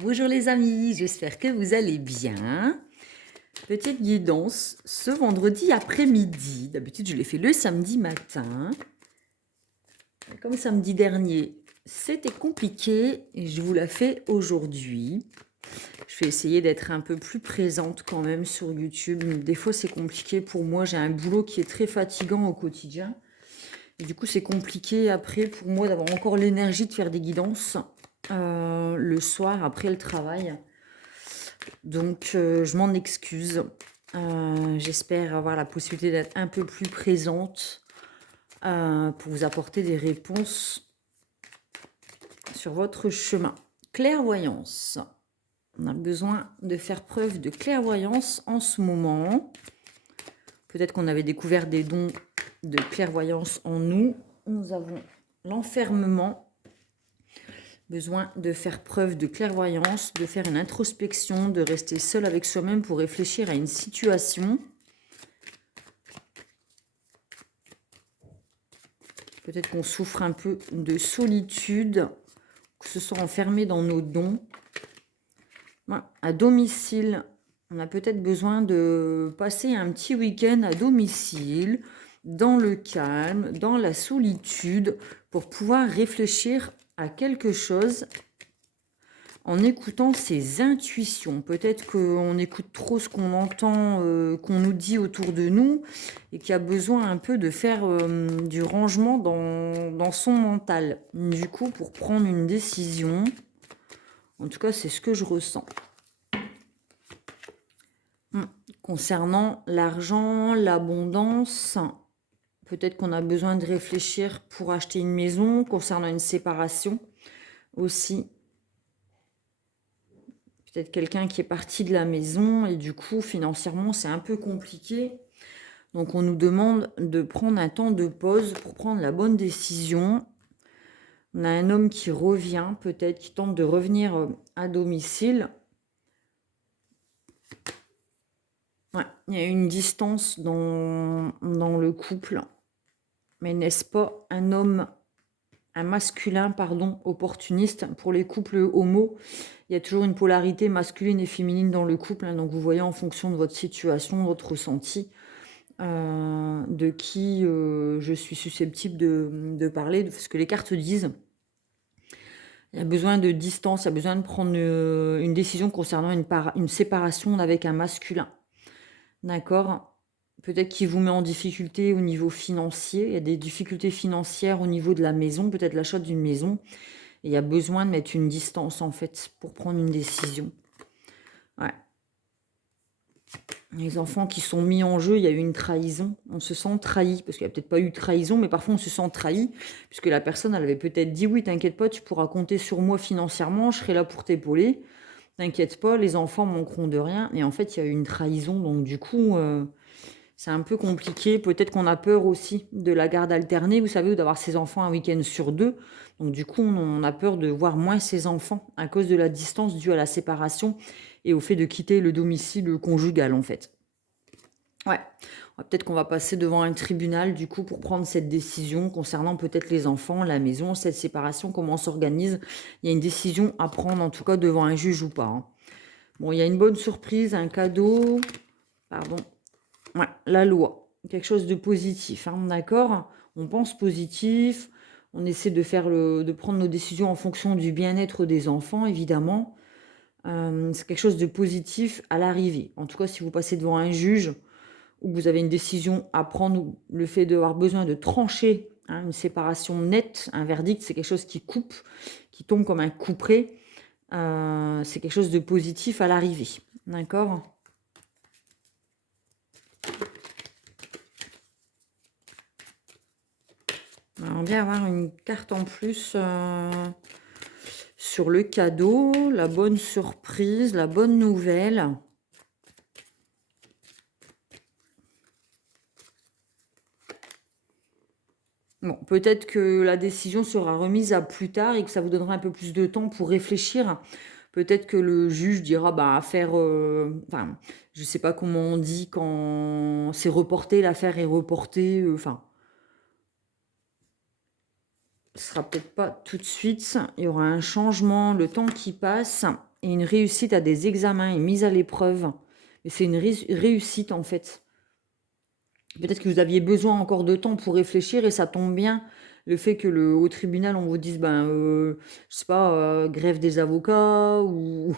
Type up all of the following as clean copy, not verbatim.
Bonjour les amis, j'espère que vous allez bien. Petite guidance ce vendredi après-midi. D'habitude, je l'ai fait le samedi matin. Comme samedi dernier, c'était compliqué et je vous la fais aujourd'hui. Je vais essayer d'être un peu plus présente quand même sur YouTube. Des fois, c'est compliqué pour moi. J'ai un boulot qui est très fatigant au quotidien. Et du coup, c'est compliqué après pour moi d'avoir encore l'énergie de faire des guidances le soir après le travail. Donc, je m'en excuse. J'espère avoir la possibilité d'être un peu plus présente pour vous apporter des réponses sur votre chemin. Clairvoyance. On a besoin de faire preuve de clairvoyance en ce moment. Peut-être qu'on avait découvert des dons de clairvoyance en nous. Nous avons l'enfermement. Besoin de faire preuve de clairvoyance, de faire une introspection, de rester seul avec soi-même pour réfléchir à une situation. Peut-être qu'on souffre un peu de solitude, que ce soit enfermé dans nos dons. À domicile, on a peut-être besoin de passer un petit week-end à domicile, dans le calme, dans la solitude, pour pouvoir réfléchir à quelque chose en écoutant ses intuitions. Peut-être qu'on écoute trop ce qu'on entend, qu'on nous dit autour de nous, et qu'il y a besoin un peu de faire du rangement dans son mental. Du coup, pour prendre une décision, en tout cas, c'est ce que je ressens. Concernant l'argent, l'abondance, peut-être qu'on a besoin de réfléchir pour acheter une maison, concernant une séparation aussi. Peut-être quelqu'un qui est parti de la maison et du coup, financièrement, c'est un peu compliqué. Donc, on nous demande de prendre un temps de pause pour prendre la bonne décision. On a un homme qui revient, peut-être, qui tente de revenir à domicile. Ouais, il y a une distance dans le couple. Mais n'est-ce pas un masculin, opportuniste pour les couples homo? Il y a toujours une polarité masculine et féminine dans le couple. Donc, vous voyez en fonction de votre situation, de votre ressenti, de qui je suis susceptible de parler, de ce que les cartes disent. Il y a besoin de distance, il y a besoin de prendre une décision concernant une séparation avec un masculin. D'accord? Peut-être qu'il vous met en difficulté au niveau financier. Il y a des difficultés financières au niveau de la maison, peut-être l'achat d'une maison. Et il y a besoin de mettre une distance, en fait, pour prendre une décision. Ouais. Les enfants qui sont mis en jeu, il y a eu une trahison. On se sent trahi, parce qu'il n'y a peut-être pas eu trahison, mais parfois on se sent trahi, puisque la personne, elle avait peut-être dit, oui, t'inquiète pas, tu pourras compter sur moi financièrement, je serai là pour t'épauler. T'inquiète pas, les enfants manqueront de rien. Et en fait, il y a eu une trahison, donc du coup, c'est un peu compliqué. Peut-être qu'on a peur aussi de la garde alternée, vous savez, ou d'avoir ses enfants un week-end sur deux. Donc du coup, on a peur de voir moins ses enfants à cause de la distance due à la séparation et au fait de quitter le domicile conjugal, en fait. Ouais, peut-être qu'on va passer devant un tribunal, du coup, pour prendre cette décision concernant peut-être les enfants, la maison, cette séparation, comment on s'organise. Il y a une décision à prendre, en tout cas, devant un juge ou pas. Bon, il y a une bonne surprise, un cadeau. Pardon. Ouais, la loi. Quelque chose de positif, d'accord? On pense positif. On essaie de prendre nos décisions en fonction du bien-être des enfants, évidemment. C'est quelque chose de positif à l'arrivée. En tout cas, si vous passez devant un juge ou que vous avez une décision à prendre, ou le fait d'avoir besoin de trancher, une séparation nette, un verdict, c'est quelque chose qui coupe, qui tombe comme un couperet. C'est quelque chose de positif à l'arrivée. D'accord? On vient avoir une carte en plus sur le cadeau, la bonne surprise, la bonne nouvelle. Bon, peut-être que la décision sera remise à plus tard et que ça vous donnera un peu plus de temps pour réfléchir. Peut-être que le juge dira, affaire, je sais pas comment on dit quand c'est reporté, l'affaire est reportée, ce sera peut-être pas tout de suite. Il y aura un changement, le temps qui passe. et une réussite à des examens, une mise à l'épreuve. Mais c'est une réussite en fait. Peut-être que vous aviez besoin encore de temps pour réfléchir et ça tombe bien. Le fait que au tribunal, on vous dise, je sais pas, grève des avocats ou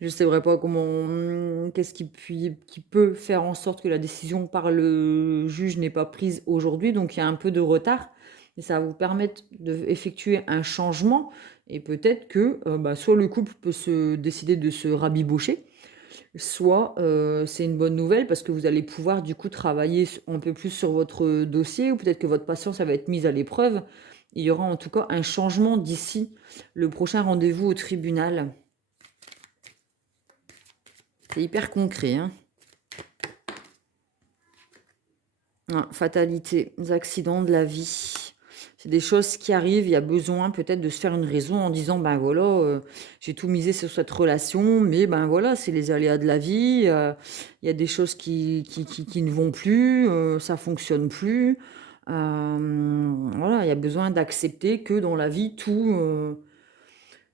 je ne sais pas comment, qu'est-ce qui peut faire en sorte que la décision par le juge n'est pas prise aujourd'hui. Donc il y a un peu de retard et ça va vous permettre d'effectuer un changement et peut-être que soit le couple peut se décider de se rabibocher, soit c'est une bonne nouvelle parce que vous allez pouvoir du coup travailler un peu plus sur votre dossier ou peut-être que votre patience ça va être mise à l'épreuve. Il y aura en tout cas un changement d'ici le prochain rendez-vous au tribunal. C'est hyper concret, hein. Ah, fatalité, les accidents de la vie. C'est des choses qui arrivent, il y a besoin peut-être de se faire une raison en disant, ben voilà, j'ai tout misé sur cette relation, mais ben voilà, c'est les aléas de la vie, il y a des choses qui ne vont plus, ça fonctionne plus. Voilà, il y a besoin d'accepter que dans la vie, tout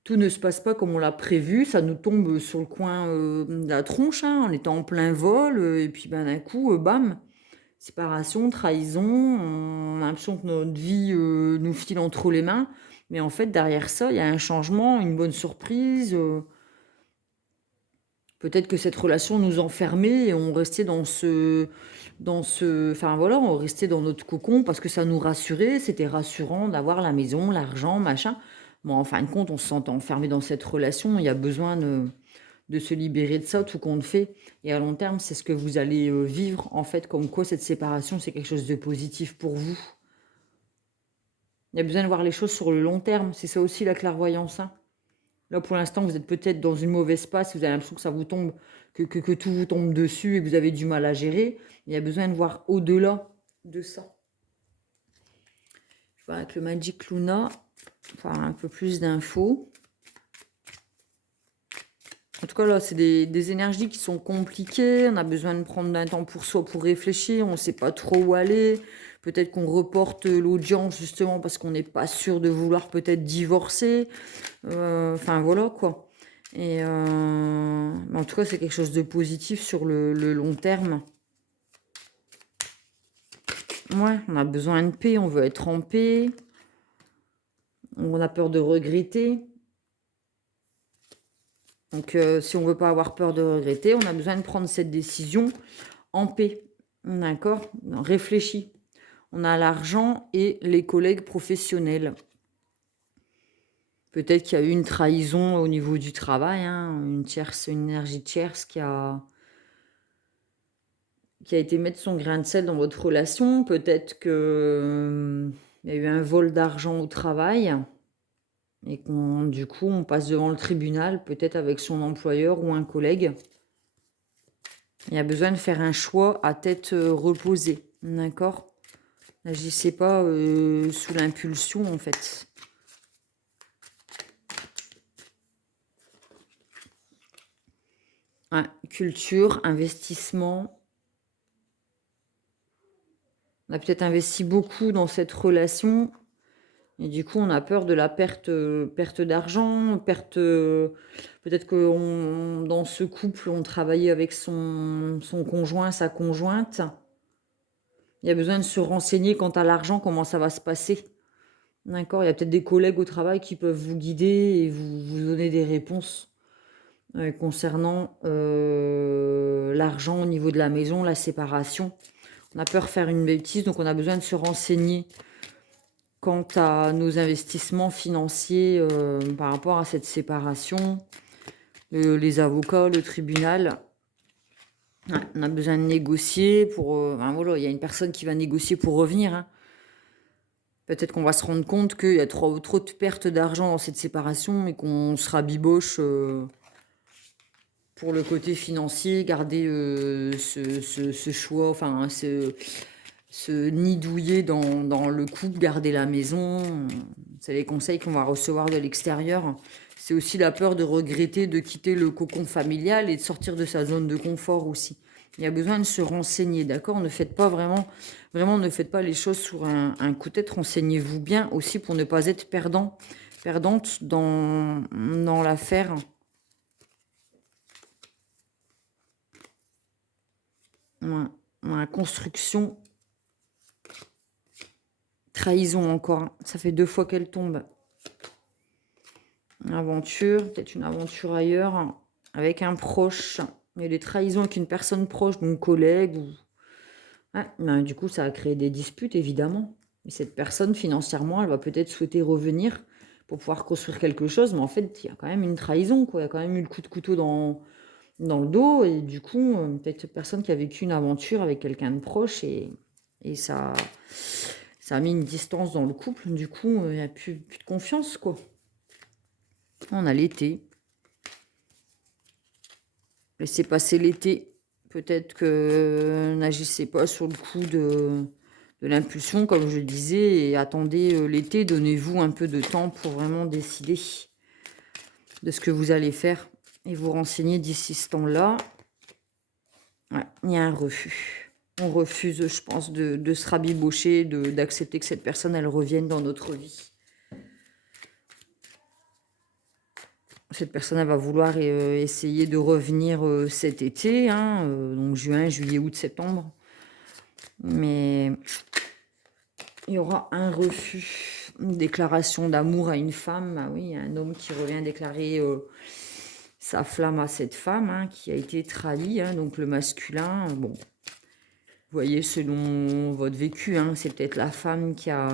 ne se passe pas comme on l'a prévu, ça nous tombe sur le coin de la tronche, hein, on était en plein vol, et puis ben, d'un coup, bam, séparation, trahison, on a l'impression que notre vie nous file entre les mains, mais en fait, derrière ça, il y a un changement, une bonne surprise. Peut-être que cette relation nous enfermait et on restait enfin voilà, on restait dans notre cocon parce que ça nous rassurait, c'était rassurant d'avoir la maison, l'argent, machin. Bon, en fin de compte, on se sentait enfermé dans cette relation, il y a besoin de se libérer de ça, tout compte fait. Et à long terme, c'est ce que vous allez vivre, en fait, comme quoi cette séparation, c'est quelque chose de positif pour vous. Il y a besoin de voir les choses sur le long terme, c'est ça aussi la clairvoyance, hein. Là, pour l'instant, vous êtes peut-être dans une mauvaise passe, vous avez l'impression que ça vous tombe, que tout vous tombe dessus et que vous avez du mal à gérer. Il y a besoin de voir au-delà de ça. Je vois avec le Magic Luna, enfin un peu plus d'infos. En tout cas, là, c'est des énergies qui sont compliquées. On a besoin de prendre un temps pour soi, pour réfléchir. On ne sait pas trop où aller. Peut-être qu'on reporte l'audience, justement, parce qu'on n'est pas sûr de vouloir peut-être divorcer. Enfin, voilà, quoi. Et en tout cas, c'est quelque chose de positif sur le long terme. Ouais, on a besoin de paix. On veut être en paix. On a peur de regretter. Donc, si on ne veut pas avoir peur de regretter, on a besoin de prendre cette décision en paix. D'accord? Réfléchi. On a l'argent et les collègues professionnels. Peut-être qu'il y a eu une trahison au niveau du travail, hein, une énergie tierce qui a été mettre son grain de sel dans votre relation. Peut-être que il y a eu un vol d'argent au travail et du coup, on passe devant le tribunal, peut-être avec son employeur ou un collègue. Il y a besoin de faire un choix à tête reposée, d'accord? N'agissez pas sous l'impulsion, en fait. Ouais, culture, investissement. On a peut-être investi beaucoup dans cette relation. Et du coup, on a peur de la perte d'argent, peut-être que dans ce couple, on travaillait avec son conjoint, sa conjointe. Il y a besoin de se renseigner quant à l'argent, comment ça va se passer. D'accord? Il y a peut-être des collègues au travail qui peuvent vous guider et vous donner des réponses concernant l'argent au niveau de la maison, la séparation. On a peur de faire une bêtise, donc on a besoin de se renseigner quant à nos investissements financiers par rapport à cette séparation, les avocats, le tribunal. Ouais, on a besoin de négocier pour... voilà, il y a une personne qui va négocier pour revenir, hein. Peut-être qu'on va se rendre compte qu'il y a trop de pertes d'argent dans cette séparation et qu'on se rabiboche pour le côté financier, garder ce choix, enfin se nidouiller dans le couple, garder la maison. C'est les conseils qu'on va recevoir de l'extérieur. C'est aussi la peur de regretter de quitter le cocon familial et de sortir de sa zone de confort aussi. Il y a besoin de se renseigner, d'accord? Ne faites pas vraiment, ne faites pas les choses sur un coup de tête. Renseignez-vous bien aussi pour ne pas être perdante dans l'affaire. Ouais. Ouais, construction, trahison encore, hein. Ça fait 2 fois qu'elle tombe. Aventure, peut-être une aventure ailleurs, hein, avec un proche. Il y a des trahisons avec une personne proche, donc collègue. Ouais, ben, du coup, ça a créé des disputes, évidemment. Et cette personne, financièrement, elle va peut-être souhaiter revenir pour pouvoir construire quelque chose, mais en fait, il y a quand même une trahison, quoi. Il y a quand même eu le coup de couteau dans le dos, et du coup, peut-être cette personne qui a vécu une aventure avec quelqu'un de proche, et ça a mis une distance dans le couple. Du coup, il n'y a plus de confiance, quoi. On a l'été. Laissez passer l'été. Peut-être que n'agissez pas sur le coup de l'impulsion, comme je disais, et attendez l'été. Donnez-vous un peu de temps pour vraiment décider de ce que vous allez faire et vous renseigner d'ici ce temps-là. Ouais, il y a un refus. On refuse, je pense, de se rabibocher, d'accepter que cette personne, elle revienne dans notre vie. Cette personne, elle va vouloir essayer de revenir cet été, hein, donc juin, juillet, août, septembre. Mais il y aura un refus, une déclaration d'amour à une femme. Ah oui, un homme qui revient déclarer sa flamme à cette femme, hein, qui a été trahie, hein, donc le masculin. Bon, vous voyez, selon votre vécu, hein, c'est peut-être la femme qui a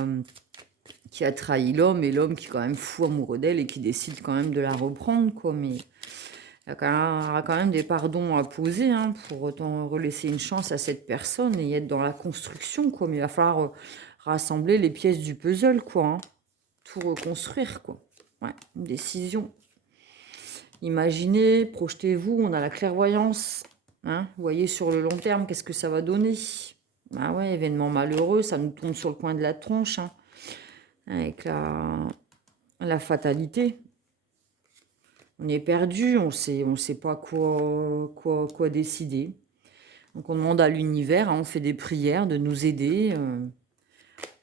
trahi l'homme, et l'homme qui est quand même fou amoureux d'elle et qui décide quand même de la reprendre, quoi. Mais il y aura quand même des pardons à poser, hein, pour autant relaisser une chance à cette personne et être dans la construction, quoi. Mais il va falloir rassembler les pièces du puzzle, quoi, hein. Tout reconstruire, quoi. Ouais, une décision. Imaginez, projetez-vous, on a la clairvoyance, hein. Vous voyez sur le long terme, qu'est-ce que ça va donner? Ah ouais, événement malheureux, ça nous tombe sur le coin de la tronche, hein, avec la fatalité. On est perdu, on sait pas quoi décider. Donc on demande à l'univers, hein, on fait des prières de nous aider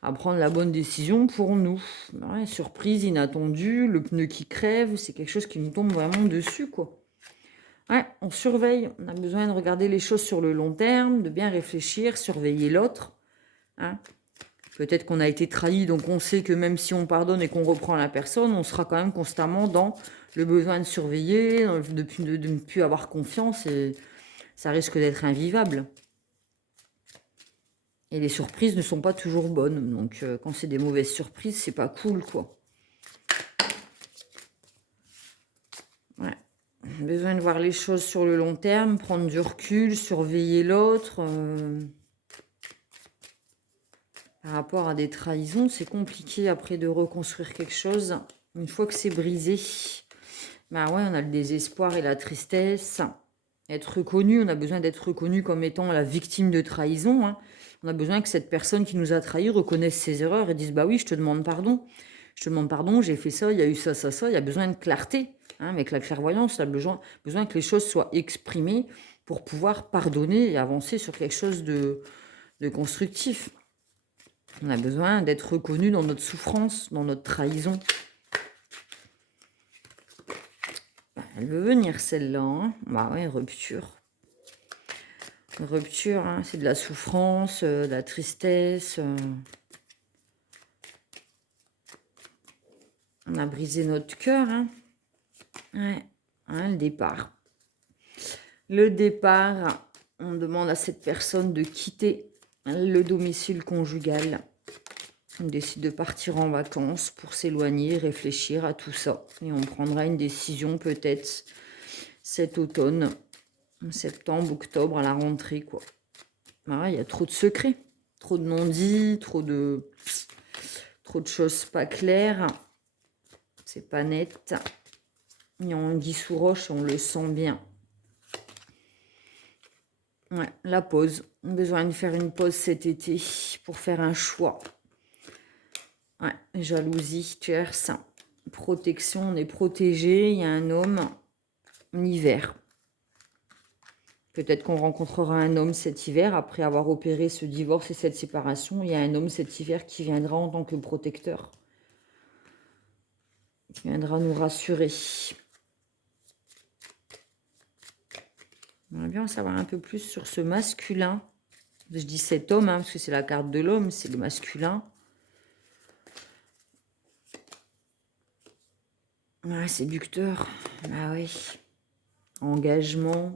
à prendre la bonne décision pour nous. Ouais, surprise, inattendue, le pneu qui crève, c'est quelque chose qui nous tombe vraiment dessus, quoi. Ouais, on surveille, on a besoin de regarder les choses sur le long terme, de bien réfléchir, surveiller l'autre, hein. Peut-être qu'on a été trahi, donc on sait que même si on pardonne et qu'on reprend la personne, on sera quand même constamment dans le besoin de surveiller, de ne plus avoir confiance, et ça risque d'être invivable. Et les surprises ne sont pas toujours bonnes, donc quand c'est des mauvaises surprises, c'est pas cool, quoi. Ouais. Besoin de voir les choses sur le long terme, prendre du recul, surveiller l'autre. Par rapport à des trahisons, c'est compliqué après de reconstruire quelque chose une fois que c'est brisé. Bah ouais, on a le désespoir et la tristesse. Être reconnu, on a besoin d'être reconnu comme étant la victime de trahison, hein. On a besoin que cette personne qui nous a trahis reconnaisse ses erreurs et dise bah oui, je te demande pardon. Je te demande pardon, j'ai fait ça, il y a eu ça, ça, ça. Il y a besoin de clarté, hein, avec la clairvoyance. Il y a besoin que les choses soient exprimées pour pouvoir pardonner et avancer sur quelque chose de constructif. On a besoin d'être reconnu dans notre souffrance, dans notre trahison. Elle veut venir celle-là, hein. Bah ouais, rupture. Rupture, hein, c'est de la souffrance, de la tristesse. On a brisé notre cœur, hein. Ouais, hein, le départ. Le départ, on demande à cette personne de quitter le domicile conjugal. On décide de partir en vacances pour s'éloigner, réfléchir à tout ça. Et on prendra une décision peut-être cet automne, septembre, octobre, à la rentrée, quoi. Ah, il y a trop de secrets, trop de non-dits, trop de choses pas claires. C'est pas net. Et on dit sous roche, on le sent bien. Ouais, la pause. On a besoin de faire une pause cet été pour faire un choix. Ouais, jalousie, tierce, protection, on est protégé. Il y a un homme en hiver. Peut-être qu'on rencontrera un homme cet hiver après avoir opéré ce divorce et cette séparation. Il y a un homme cet hiver qui viendra en tant que protecteur. Qui viendra nous rassurer. J'aimerais bien en savoir un peu plus sur ce masculin. Je dis cet homme, hein, parce que c'est la carte de l'homme, c'est le masculin. Ouais, séducteur. Ah oui. Engagement.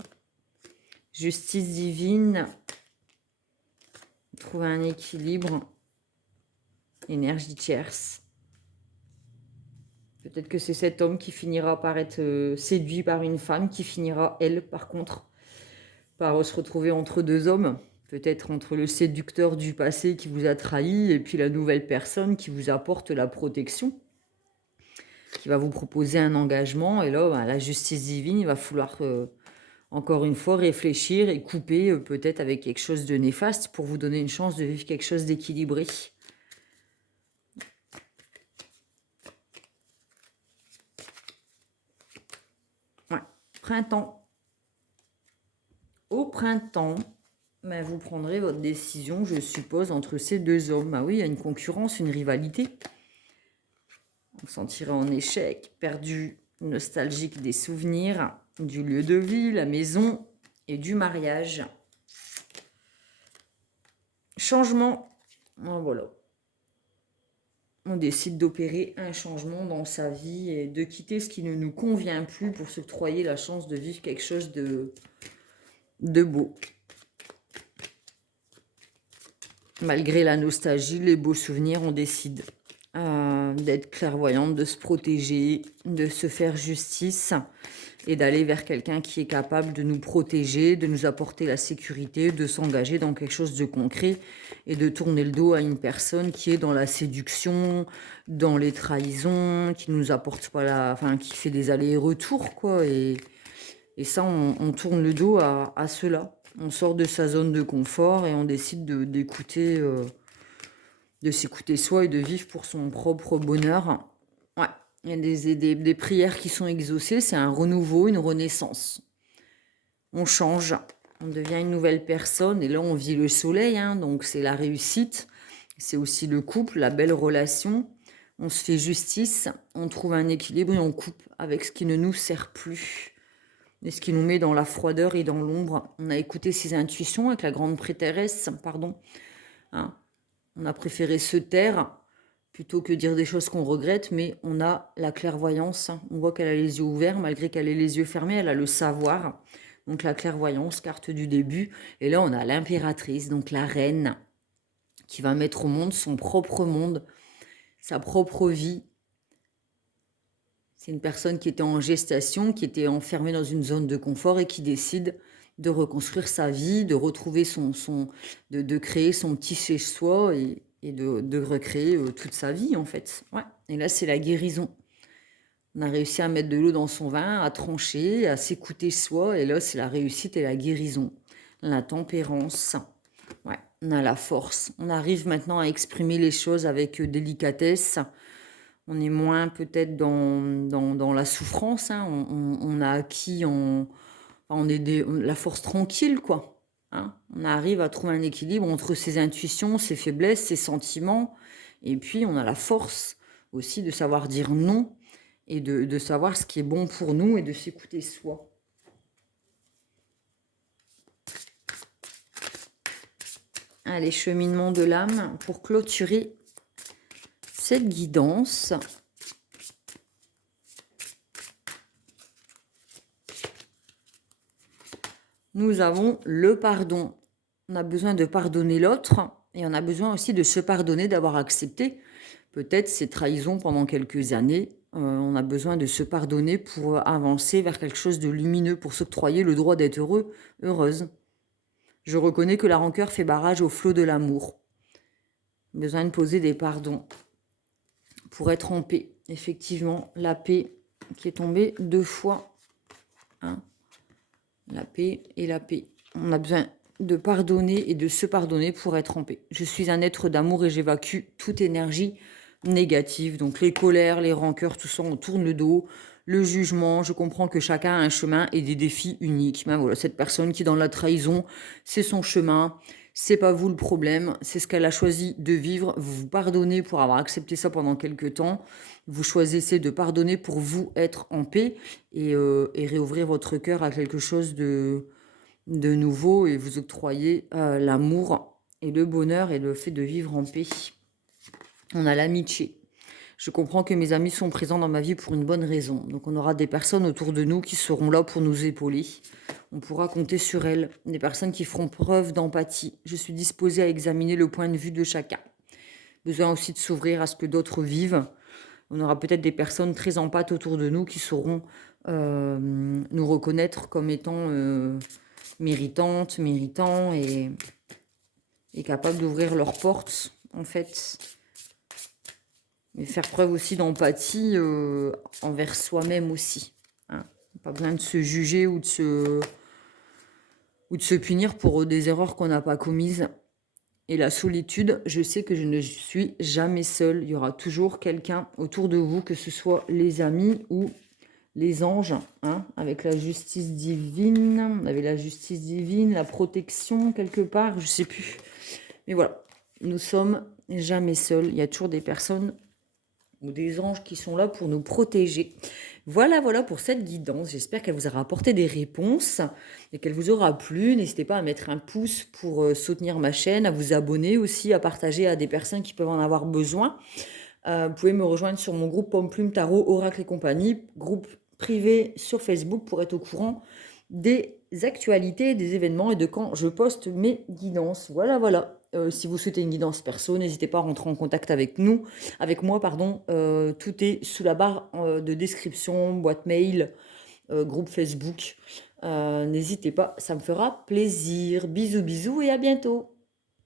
Justice divine. Trouver un équilibre. Énergie tierce. Peut-être que c'est cet homme qui finira par être séduit par une femme, qui finira, elle, par contre, par se retrouver entre deux hommes. Peut-être entre le séducteur du passé qui vous a trahi et puis la nouvelle personne qui vous apporte la protection, qui va vous proposer un engagement. Et là, la justice divine, il va falloir, encore une fois, réfléchir et couper peut-être avec quelque chose de néfaste pour vous donner une chance de vivre quelque chose d'équilibré. Ouais. Printemps. Au printemps, vous prendrez votre décision, je suppose, entre ces deux hommes. Ah oui, il y a une concurrence, une rivalité. Vous sentirez en échec, perdu, nostalgique des souvenirs, du lieu de vie, la maison et du mariage. Changement. Voilà. On décide d'opérer un changement dans sa vie et de quitter ce qui ne nous convient plus pour s'octroyer la chance de vivre quelque chose de beau. Malgré la nostalgie, les beaux souvenirs, on décide d'être clairvoyante, de se protéger, de se faire justice et d'aller vers quelqu'un qui est capable de nous protéger, de nous apporter la sécurité, de s'engager dans quelque chose de concret et de tourner le dos à une personne qui est dans la séduction, dans les trahisons, qui nous apporte pas qui fait des allers et retours, quoi. Et ça, on tourne le dos à cela. On sort de sa zone de confort et on décide d'écouter, de s'écouter soi et de vivre pour son propre bonheur. Ouais, il y a des prières qui sont exaucées, c'est un renouveau, une renaissance. On change, on devient une nouvelle personne et là on vit le soleil, hein, donc c'est la réussite, c'est aussi le couple, la belle relation. On se fait justice, on trouve un équilibre et on coupe avec ce qui ne nous sert plus. Et ce qui nous met dans la froideur et dans l'ombre. On a écouté ses intuitions avec la grande prêtresse, pardon. Hein, on a préféré se taire plutôt que dire des choses qu'on regrette, mais on a la clairvoyance. On voit qu'elle a les yeux ouverts, malgré qu'elle ait les yeux fermés, elle a le savoir. Donc la clairvoyance, carte du début. Et là, on a l'impératrice, donc la reine, qui va mettre au monde son propre monde, sa propre vie. C'est une personne qui était en gestation, qui était enfermée dans une zone de confort et qui décide de reconstruire sa vie, de retrouver de créer son petit chez-soi et de recréer toute sa vie, en fait. Ouais. Et là, c'est la guérison. On a réussi à mettre de l'eau dans son vin, à trancher, à s'écouter soi. Et là, c'est la réussite et la guérison. La tempérance. Ouais. On a la force. On arrive maintenant à exprimer les choses avec délicatesse. On est moins peut-être dans la souffrance. Hein. On a acquis la force tranquille, quoi. Hein. On arrive à trouver un équilibre entre ses intuitions, ses faiblesses, ses sentiments. Et puis, on a la force aussi de savoir dire non et de savoir ce qui est bon pour nous et de s'écouter soi. Allez, cheminement de l'âme pour clôturer cette guidance. Nous avons le pardon. On a besoin de pardonner l'autre et on a besoin aussi de se pardonner d'avoir accepté peut-être ces trahisons pendant quelques années. On a besoin de se pardonner pour avancer vers quelque chose de lumineux, pour s'octroyer le droit d'être heureux, heureuse. Je reconnais que la rancœur fait barrage au flot de l'amour. Besoin de poser des pardons pour être en paix. Effectivement, la paix qui est tombée 2 fois. Hein. La paix et la paix. On a besoin de pardonner et de se pardonner pour être en paix. Je suis un être d'amour et j'évacue toute énergie négative. Donc les colères, les rancœurs, tout ça, on tourne le dos. Le jugement, je comprends que chacun a un chemin et des défis uniques. Mais voilà, cette personne qui est dans la trahison, c'est son chemin. C'est pas vous le problème, c'est ce qu'elle a choisi de vivre. Vous vous pardonnez pour avoir accepté ça pendant quelques temps. Vous choisissez de pardonner pour vous être en paix et réouvrir votre cœur à quelque chose de nouveau et vous octroyer l'amour et le bonheur et le fait de vivre en paix. On a l'amitié. Je comprends que mes amis sont présents dans ma vie pour une bonne raison. Donc on aura des personnes autour de nous qui seront là pour nous épauler. On pourra compter sur elles. Des personnes qui feront preuve d'empathie. Je suis disposée à examiner le point de vue de chacun. Besoin aussi de s'ouvrir à ce que d'autres vivent. On aura peut-être des personnes très empathes autour de nous qui sauront nous reconnaître comme étant méritantes, méritants et capables d'ouvrir leurs portes, en fait. Mais faire preuve aussi d'empathie envers soi-même aussi. Hein. Pas besoin de se juger ou de se punir pour des erreurs qu'on n'a pas commises. Et la solitude, je sais que je ne suis jamais seule. Il y aura toujours quelqu'un autour de vous, que ce soit les amis ou les anges, hein, avec la justice divine. On avait la justice divine, la protection quelque part, je ne sais plus. Mais voilà, nous sommes jamais seuls. Il y a toujours des personnes ou des anges qui sont là pour nous protéger. Voilà pour cette guidance. J'espère qu'elle vous aura apporté des réponses et qu'elle vous aura plu. N'hésitez pas à mettre un pouce pour soutenir ma chaîne, à vous abonner aussi, à partager à des personnes qui peuvent en avoir besoin. Vous pouvez me rejoindre sur mon groupe Pomme Plume Tarot, Oracle et compagnie, groupe privé sur Facebook pour être au courant des actualités, des événements et de quand je poste mes guidances. Voilà. Si vous souhaitez une guidance perso, n'hésitez pas à rentrer en contact avec moi. Tout est sous la barre de description, boîte mail, groupe Facebook. N'hésitez pas, ça me fera plaisir. Bisous et à bientôt.